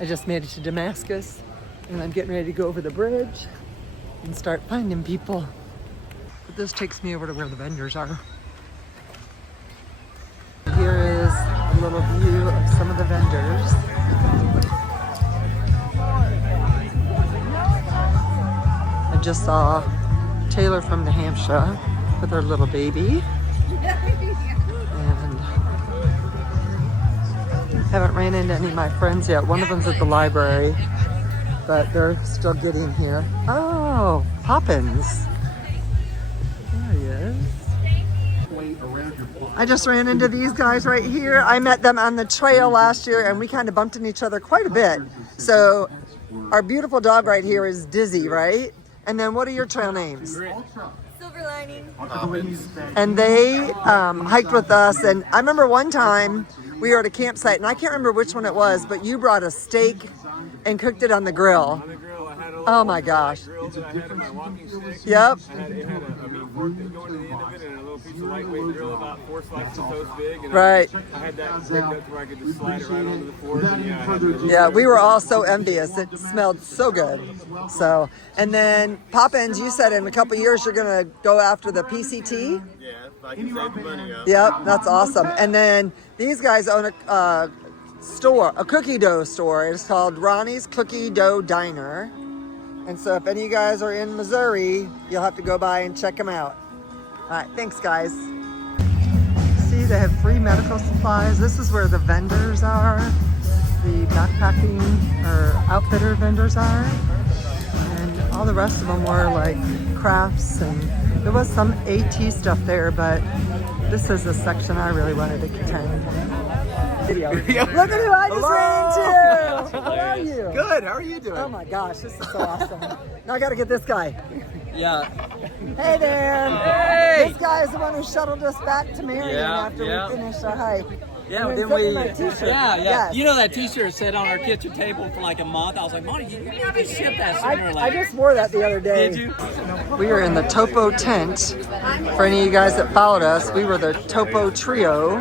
I just made it to Damascus, and I'm getting ready to go over the bridge and start finding people. But this takes me over to where the vendors are. Here is a little view of some of the vendors. I just saw Taylor from New Hampshire with her little baby. And haven't ran into any of my friends yet. One of them's at the library, but they're still getting here. Oh, Poppins. There he is. I just ran into these guys right here. I met them on the trail last year and we kind of bumped into each other quite a bit. So our beautiful dog right here is Dizzy, right? And then what are your trail names? Silver Lining. And they hiked with us. And I remember one time we were at a campsite and I can't remember which one it was, but you brought a steak and cooked it on the grill. Oh my gosh. Yep. Lightweight grill about 4 slices of toast big, and right. I had that rigged up where I could just slide it right onto the fork. Yeah, we were all so envious. It smelled so good. So, and then Poppins, you said in a couple of years you're gonna go after the PCT. Yeah, if I can save the money up. Yep, that's awesome. And then these guys own a store, a cookie dough store. It's called Ronnie's Cookie Dough Diner. And so if any of you guys are in Missouri, you'll have to go by and check them out. All right, thanks guys. See, they have free medical supplies. This is where the vendors are. The backpacking or outfitter vendors are. And all the rest of them were like crafts, and there was some AT stuff there, but this is a section I really wanted to attend. Video. Look at who I just ran into! How are you? Good, how are you doing? Oh my gosh, this is so awesome. Now I gotta get this guy. Yeah. Hey there! Hey! This guy is the one who shuttled us back to Marion after we finished our hike. Yeah, and didn't we? My t-shirt. Yeah. Yes. You know that t-shirt sat on our kitchen table for like a month. I was like, Monty, you need to ship that sooner or I later. just wore that the other day. Did you? We are in the Topo tent. For any of you guys that followed us, we were the Topo Trio.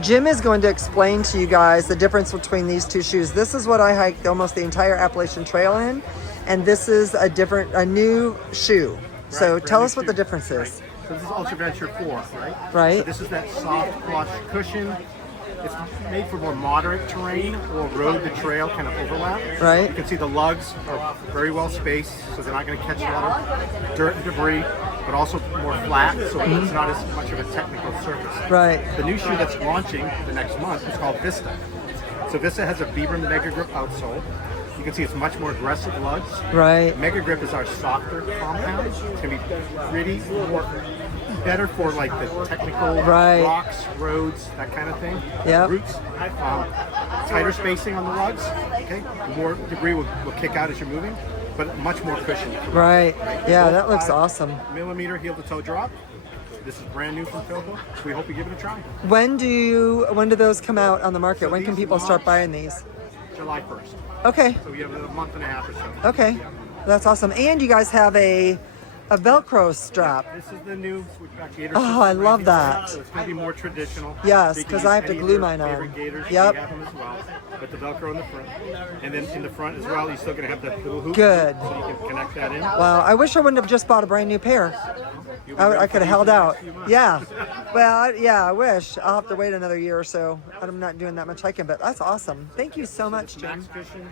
Jim is going to explain to you guys the difference between these two shoes. This is what I hiked almost the entire Appalachian Trail in, and this is a new shoe. So tell us what the difference is. So this is Ultra Venture 4, right? Right. So this is that soft plush cushion. It's made for more moderate terrain or road to trail kind of overlap. Right. You can see the lugs are very well spaced, so they're not going to catch a lot of dirt and debris, but also more flat, so it's not as much of a technical surface. Right. The new shoe that's launching the next month is called Vista. So Vista has a Vibram Mega Grip outsole. You can see it's much more aggressive lugs. Right. Mega Grip is our softer compound. It's going to be pretty more better for like the technical rocks, roads, that kind of thing. Yep. Roots. Tighter spacing on the lugs. Okay. More debris will kick out as you're moving, but much more cushion. Right. Yeah, that looks awesome. Millimeter heel to toe drop. This is brand new from Topo. So we hope you give it a try. When do those come out on the market? When can people start buying these? July 1st. Okay. So we have a month and a half or so. Okay. That's awesome. And you guys have a Velcro strap. This is the new switchback gator. Oh, I love that. So it's going to be more traditional. Yes, So you can because use I have to any of glue your mine on. favorite gators. Yep. We have them as well. But the Velcro in the front. And then in the front as well, you're still going to have that little hoop. Good. So you can connect that in. Wow, I wish I wouldn't have just bought a brand new pair. I could have held out. Yeah. Well, yeah, I wish. I'll have to wait another year or so. I'm not doing that much hiking, but that's awesome. Thank you so much, Jim. Max cushion.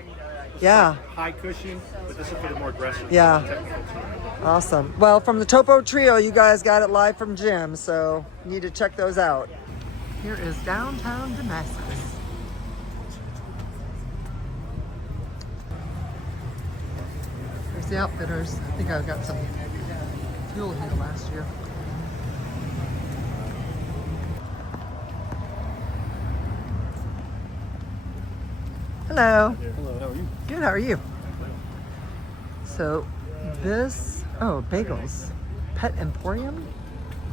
Yeah. High cushion, but this is for the more aggressive. Yeah. Technical terrain. Awesome. Well, from the Topo Trio, you guys got it live from Jim, so you need to check those out. Here is downtown Damascus. There's the outfitters. I think I got some fuel here last year. Hello. Hello, how are you? Good, how are you? So this, bagels. Pet Emporium?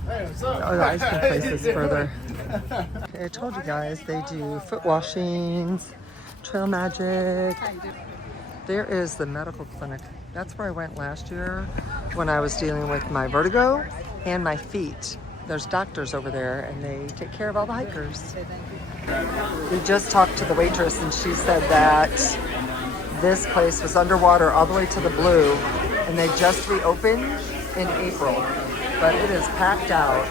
Oh, the ice cream place is further. Okay, I told you guys they do foot washings, trail magic. There is the medical clinic. That's where I went last year when I was dealing with my vertigo and my feet. There's doctors over there and they take care of all the hikers. We just talked to the waitress and she said that this place was underwater all the way to the blue and they just reopened in April, but it is packed out.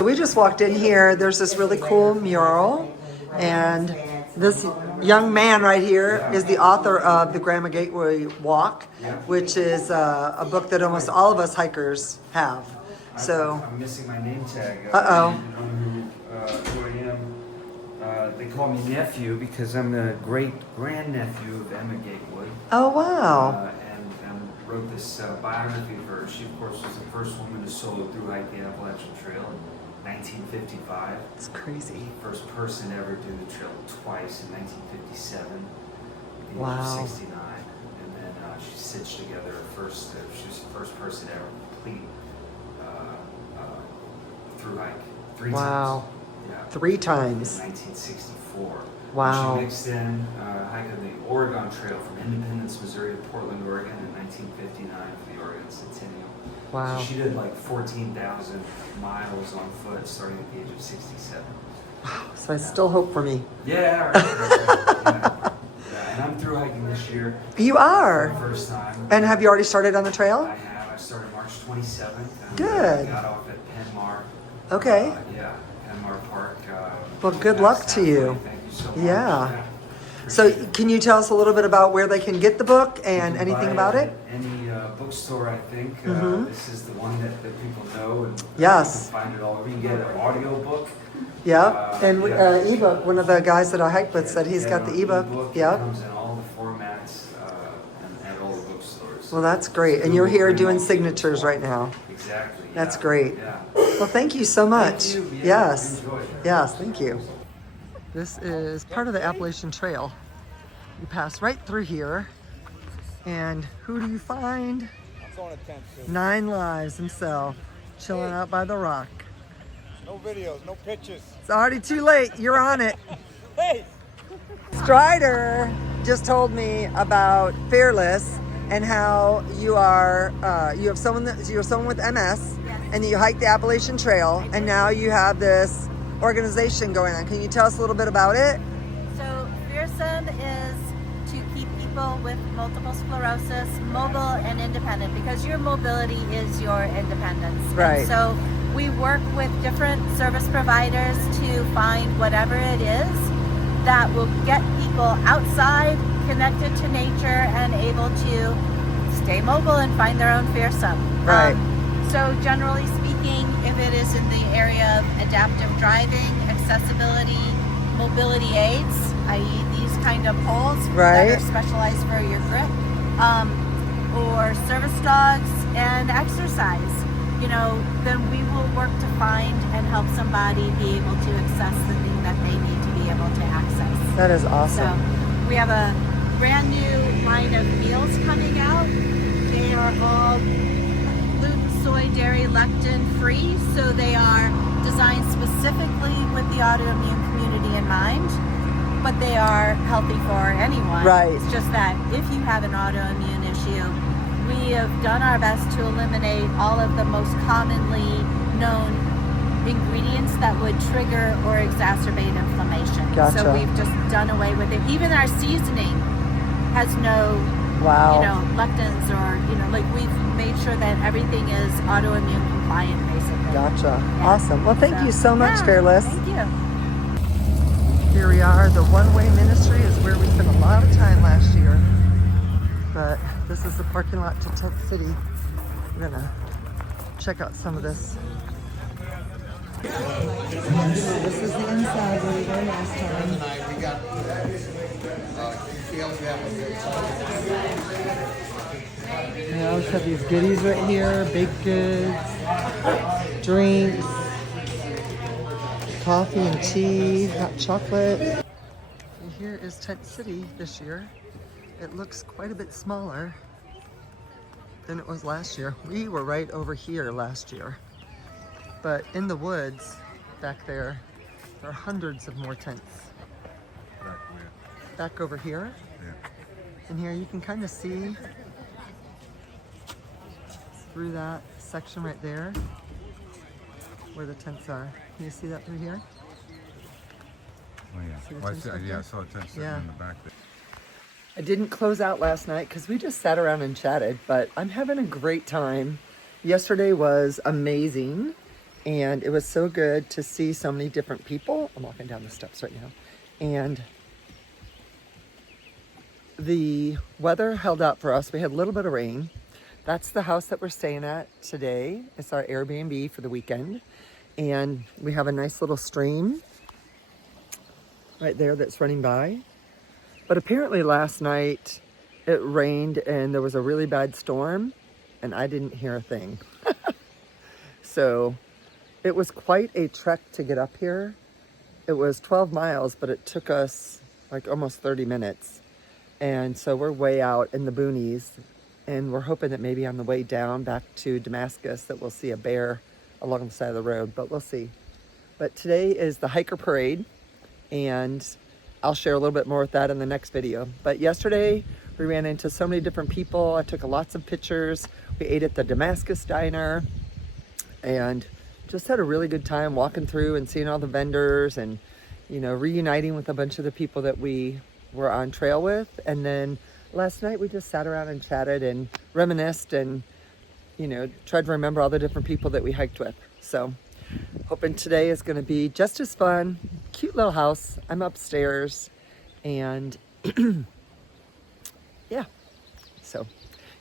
We just walked in here. There's this really cool mural and this young man right here is the author of the Grandma Gateway Walk, which is a book that almost all of us hikers have. So, I'm missing my name tag. Uh-oh. Who I am. They call me nephew because I'm the great grandnephew of Emma Gatewood. Oh, wow. And wrote this biography of her. She, of course, was the first woman to solo through hike the Appalachian Trail in 1955. It's crazy. First person ever to do the trail twice in 1957. Wow. 69. And then she stitched together her first. She was the first person to ever complete through hike 3 Wow. times. Yeah. 3 times. In 1964. Wow. She mixed in hiking the Oregon Trail from Independence, Missouri to Portland, Oregon in 1959 for the Oregon Centennial. Wow. So she did like 14,000 miles on foot starting at the age of 67. So I still hope for me. Yeah, right. And I'm through hiking this year. You are? For the first time. And have you already started on the trail? I have. I started March 27th. And Good. I got off at Penmar. Okay. Penmar Park. Well, good luck to you. Thank you so much. Yeah. So can you tell us a little bit about where they can get the book and anything about it? Any bookstore, I think. This is the one that people know. And Yes. You can find it all over. You can get an audio book. Yeah. And ebook. One of the guys that I hiked with said he's got the ebook. It Yeah. comes in all the formats and at all the bookstores. Well, that's great. And you're here doing signatures right now. Exactly. That's yeah. great. Yeah. Well, thank you so much. Thank you. Yeah, Yes. enjoy. Yes, thank you. This is part of the Appalachian Trail. You pass right through here. And who do you find? 9 Lives himself, chilling out by the rock. No videos, no pictures. It's already too late. You're on it. Hey! Strider just told me about Fearless and how you're someone with MS and you hike the Appalachian Trail and now you have this organization going on. Can you tell us a little bit about it? So Fearsome is to keep people with multiple sclerosis mobile and independent because your mobility is your independence. Right. And so we work with different service providers to find whatever it is that will get people outside, connected to nature, and able to stay mobile and find their own Fearsome. Right. So generally speaking, if it is in the area of adaptive driving, accessibility, mobility aids, i.e. these kind of poles Right. that are specialized for your grip, or service dogs and exercise, then we will work to find and help somebody be able to access the thing that they need to be able to access. That is So awesome. we have a brand new line of meals coming out. They are all gluten, soy, dairy, lectin free, so they are designed specifically with the autoimmune community in mind, but they are healthy for anyone. Right. It's just that if you have an autoimmune issue, we have done our best to eliminate all of the most commonly known ingredients that would trigger or exacerbate inflammation. Gotcha. So we've just done away with it. Even our seasoning has no Wow. lectins or, we've made sure that everything is autoimmune compliant, basically. Gotcha. Yeah. Awesome. Well, thank you so much, Yeah, Fearless. Thank you. Here we are. The one-way ministry is where we spent a lot of time last year. But this is the parking lot to Tent City. We're gonna check out some of this. This is the inside where we were last time. We always have these goodies right here, baked goods, drinks, coffee and tea, hot chocolate. And here is Tent City this year. It looks quite a bit smaller than it was last year. We were right over here last year. But in the woods back there are hundreds of more tents. Back over here. And here you can kind of see through that section right there where the tents are. Can you see that through here? See the Well, tents back yeah, there? I saw a tent sitting Yeah. in the back there. I didn't close out last night because we just sat around and chatted, but I'm having a great time. Yesterday was amazing, and it was so good to see so many different people. I'm walking down the steps right now, and the weather held out for us. We had a little bit of rain. That's the house that we're staying at today. It's our Airbnb for the weekend, and we have a nice little stream right there that's running by. But apparently last night it rained and there was a really bad storm and I didn't hear a thing. So it was quite a trek to get up here. It was 12 miles, but it took us like almost 30 minutes. And so we're way out in the boonies, and we're hoping that maybe on the way down back to Damascus that we'll see a bear along the side of the road, but we'll see. But today is the hiker parade, and I'll share a little bit more with that in the next video. But yesterday we ran into so many different people. I took lots of pictures. We ate at the Damascus diner and just had a really good time walking through and seeing all the vendors and, you know, reuniting with a bunch of the people that we were on trail with. And then last night we just sat around and chatted and reminisced and, you know, tried to remember all the different people that we hiked with. So hoping today is going to be just as fun. Cute little house. I'm upstairs, and yeah. So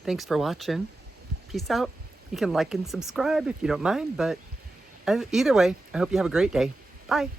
thanks for watching. Peace out. You can like and subscribe if you don't mind, but either way, I hope you have a great day. Bye.